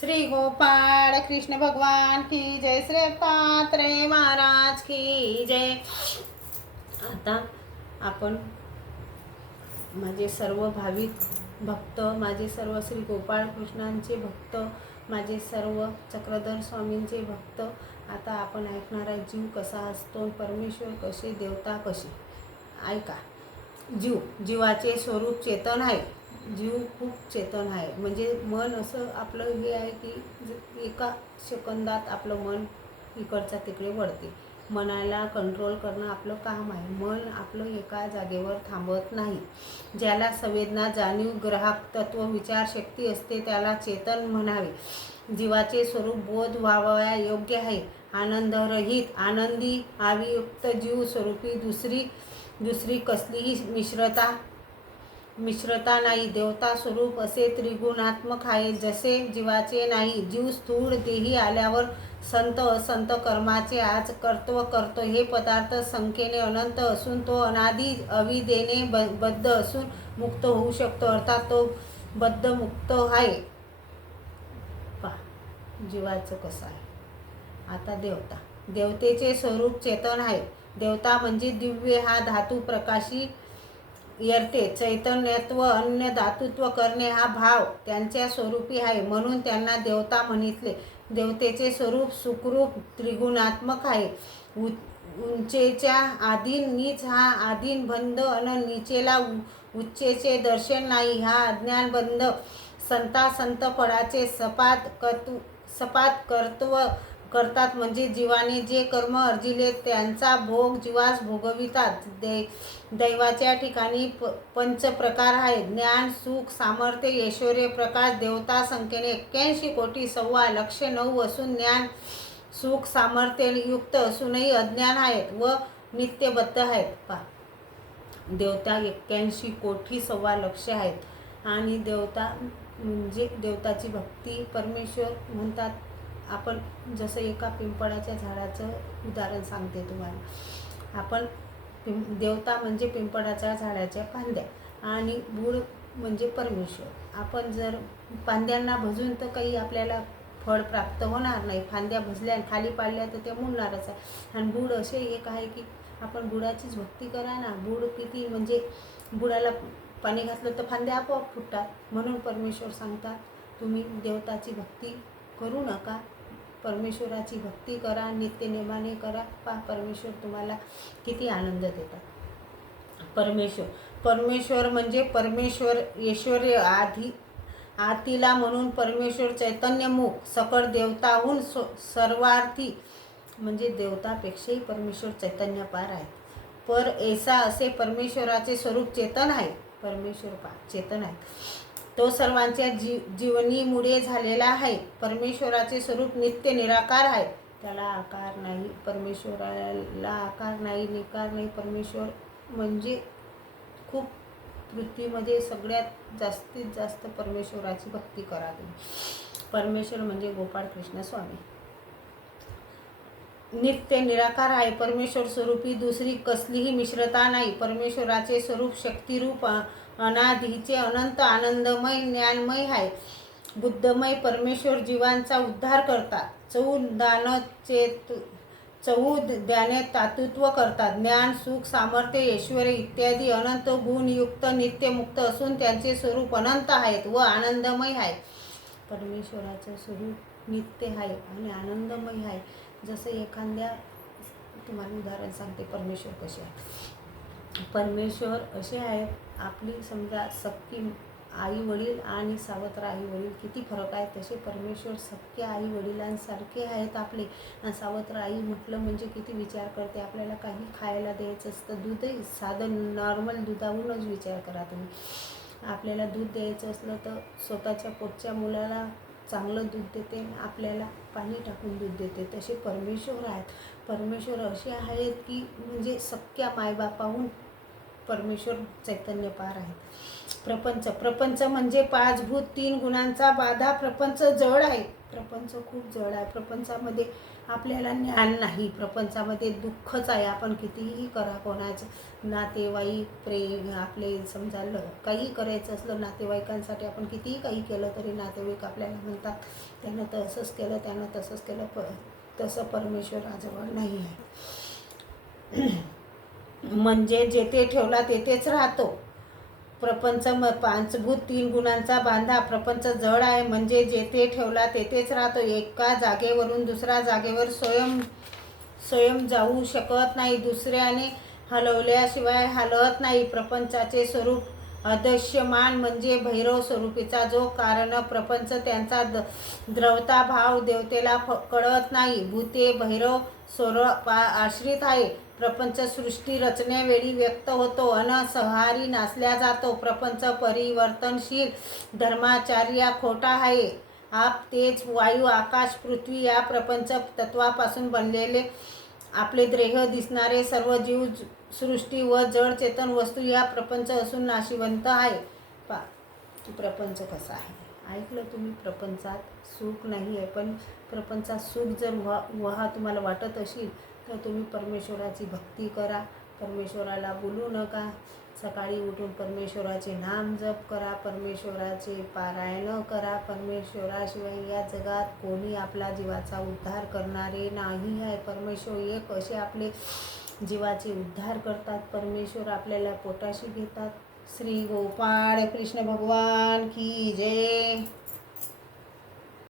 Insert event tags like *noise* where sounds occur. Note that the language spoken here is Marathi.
श्री गोपाळ कृष्ण भगवान की जय श्री पात्रे महाराज की जय. आता आपण माझे सर्व भाविक भक्त माझे सर्व श्री गोपाळ कृष्णांचे भक्त माझे सर्व चक्रधर स्वामींचे भक्त आता आपण ऐकणारा जीव कसा असतो परमेश्वर कसे देवता कशी? ऐका. जीव जीवाचे स्वरूप चेतन आहे. जीव खूप चेतन आहे. म्हणजे मन असं आपलं हे आहे की एका सेकंदात आपलं मन इकडच्या तिकडे वळते. मनाला कंट्रोल करणं आपलं काम आहे. मन आपलं एका जागेवर थांबत नाही. ज्याला संवेदना जाणीव ग्राहक तत्व विचारशक्ती असते त्याला चेतन म्हणावे. जीवाचे स्वरूप बोध व्हावया योग्य आहे. आनंदरहित आनंदी आवियुक्त जीव स्वरूपी दुसरी दुसरी कसलीही मिश्रता मिश्रता नाही देवता स्वरूप असे त्रिगुणात्मक आहे. जसे जीवाचे नाही जीव स्थूळ देही आल्यावर संत असंत कर्माचे आज कर्तव्य करतो. हे पदार्थ संख्येने अनंत असून तो अनादी अविदेने ब बद्ध असून मुक्त होऊ शकतो. अर्थात तो बद्ध मुक्त आहे. पहा जीवाचं कसं आहे? आता देवता. देवतेचे स्वरूप चेतन आहे. देवता म्हणजे दिव्य. हा धातू प्रकाशी येते चैतन्यत्व अन्य धातुत्व करणे हा भाव त्यांच्या स्वरूपी आहे म्हणून त्यांना देवता म्हणितले देवतेचे स्वरूप सुखरूप त्रिगुणात्मक आहे. उ उंचेच्या आधीन नीच हा आधीन बंध अन नीचेला उ- उच्चेचे दर्शन नाही. हा अज्ञान बंध संता संतपणाचे सपात कर्तु सपात कर्तव करतात. म्हणजे जीवाने जे कर्म अर्जिले त्यांचा भोग जीवास भोगवितात. दे दैवाच्या ठिकाणी प पंच प्रकार आहेत. ज्ञान सुख सामर्थ्य ऐश्वर प्रकाश देवता संख्येने एक्क्याऐंशी कोटी सव्वा लक्ष नऊ असून ज्ञान सुख सामर्थ्ययुक्त असूनही अज्ञान आहेत व नित्यबद्ध आहेत. पा. देवता एक्क्याऐंशी कोटी सव्वा लक्ष आहेत. आणि देवता म्हणजे देवताची भक्ती परमेश्वर म्हणतात. आपण जसं एका पिंपळाच्या झाडाचं उदाहरण सांगते तुम्हाला. आपण पिं देवता म्हणजे पिंपळाच्या झाडाच्या फांद्या आणि बूड म्हणजे परमेश्वर. आपण जर फांद्यांना भजून तर काही आपल्याला फळ प्राप्त होणार नाही. फांद्या भजल्या आणि खाली पाडल्या तर त्या मुडणारच आहे. आणि बूड असे एक आहे की आपण बुडाचीच भक्ती करा ना. बूड किती म्हणजे बुडाला पाणी घातलं तर फांद्या आपोआप फुटतात. म्हणून परमेश्वर सांगतात तुम्ही देवताची भक्ती करू नका. परमेश्वराची भक्ती करा नित्यनेमाने करा. पहा परमेश्वर तुम्हाला किती आनंद देतात. परमेश्वर परमेश्वर म्हणजे परमेश्वर ऐश्वर्य आधी आतीला म्हणून परमेश्वर चैतन्यमुख सकळ देवताहून स सर्वार्थी म्हणजे देवतापेक्षाही परमेश्वर चैतन्य पार आहे पर ऐसा असे परमेश्वराचे स्वरूप चेतन आहे. परमेश्वर पा चेतन आहे तो सर्वांच्या जी जीवनीमुळे झालेला आहे. परमेश्वराचे स्वरूप नित्य निराकार आहे. त्याला आकार नाही. परमेश्वराला आकार नाही निकार नाही. परमेश्वर म्हणजे खूप पृथ्वीमध्ये सगळ्यात जास्तीत जास्त परमेश्वराची भक्ती करावी परमेश्वर म्हणजे गोपाळ कृष्ण स्वामी. नित्य निराकार आहे. परमेश्वर स्वरूपी दुसरी कसलीही मिश्रता नाही. परमेश्वराचे स्वरूप शक्तिरूप अनाधीचे अनंत आनंदमय ज्ञानमय आहे. बुद्धमय परमेश्वर जीवांचा उद्धार करतात. चौद दान चेत चौद द्याने तातुत्व करतात. ज्ञान सुख सामर्थ्य ऐश्वर इत्यादी अनंत गुणयुक्त नित्यमुक्त असून त्यांचे स्वरूप अनंत आहेत व आनंदमय आहे. परमेश्वराचं स्वरूप नित्य आहे आणि आनंदमय आहे. जसं एखाद्या तुम्हाला उदाहरण सांगते परमेश्वर कसे आहे. परमेश्वर असे आहेत आपली समजा सक्की आई वडील आणि सावत्र आई वडील किती फरक आहे तसे परमेश्वर सख्या आई वडिलांसारखे आहेत आपले. आणि सावत्र आई म्हटलं म्हणजे किती विचार करते आपल्याला काही खायला द्यायचं असतं दूधही साधं नॉर्मल दुधावरूनच विचार करा तुम्ही. आपल्याला दूध द्यायचं असलं तर स्वतःच्या पोटच्या मुलाला चांगलं दूध देते आपल्याला पाणी टाकून दूध देते. तसे परमेश्वर आहेत. परमेश्वर असे आहेत की म्हणजे सख्या मायबापाहून परमेश्वर चैतन्य पार आहेत. प्रपंच प्रपंच म्हणजे पाच भूत तीन गुणांचा बाधा. प्रपंच जड आहे. प्रपंच खूप जड आहे. प्रपंचामध्ये आपल्याला ज्ञान नाही. प्रपंचामध्ये दुःखच आहे. आपण कितीही करा कोणाचं. नातेवाईक प्रेम आपले समजा ल काही करायचं असलं नातेवाईकांसाठी आपण कितीही काही केलं तरी नातेवाईक आपल्याला म्हणतात त्यानं तसंच केलं त्यानं तसंच केलं प तसं परमेश्वराजवळ नाही आहे. *clears throat* म्हणजे जेथे ठेवला तेथेच राहतो. प्रपंच म पांचभूत तीन गुणांचा बांधा. प्रपंच जड आहे म्हणजे जेथे ठेवला तेथेच राहतो. एका जागेवरून दुसऱ्या जागेवर स्वयं स्वयं जाऊ शकत नाही. दुसऱ्याने हलवल्याशिवाय हलत नाही. प्रपंचाचे स्वरूप अदृश्यमान म्हणजे भैरव स्वरूपीचा जो कारण प्रपंच त्यांचा द द्रवता भाव देवतेला फ कळत नाही. भूते भैरव स्वरूप आश्रित आहे. प्रपंच सृष्टी रचनेवेळी व्यक्त होतो. अन सहारी नासल्या जातो. प्रपंच परिवर्तनशील धर्माचार्य खोटा आहे. आप तेज वायू आकाश पृथ्वी या प्रपंच तत्वापासून बनलेले आपले देह दिसणारे सर्व जीव सृष्टी व जड चेतन वस्तू या प्रपंच असून नाशिवंत आहे. पा प्रपंच कसा आहे? ऐकलं तुम्ही? प्रपंचात सुख नाही आहे पण प्रपंचात सुख जर व व्हा तुम्हाला वाटत असेल तर तुम्ही परमेश्वराची भक्ती करा. परमेश्वराला बोलू नका. सकाळी उठून परमेश्वराचे नाम जप करा परमेश्वराचे पारायण करा. परमेश्वराशिवाय या जगात कोणी आपला जीवाचा उद्धार करणारे नाही आहे. परमेश्वर एक असे आपले जीवाचे उद्धार करतात. परमेश्वर आपल्याला पोटाशी घेतात. श्री गोपाळ कृष्ण भगवान की जय.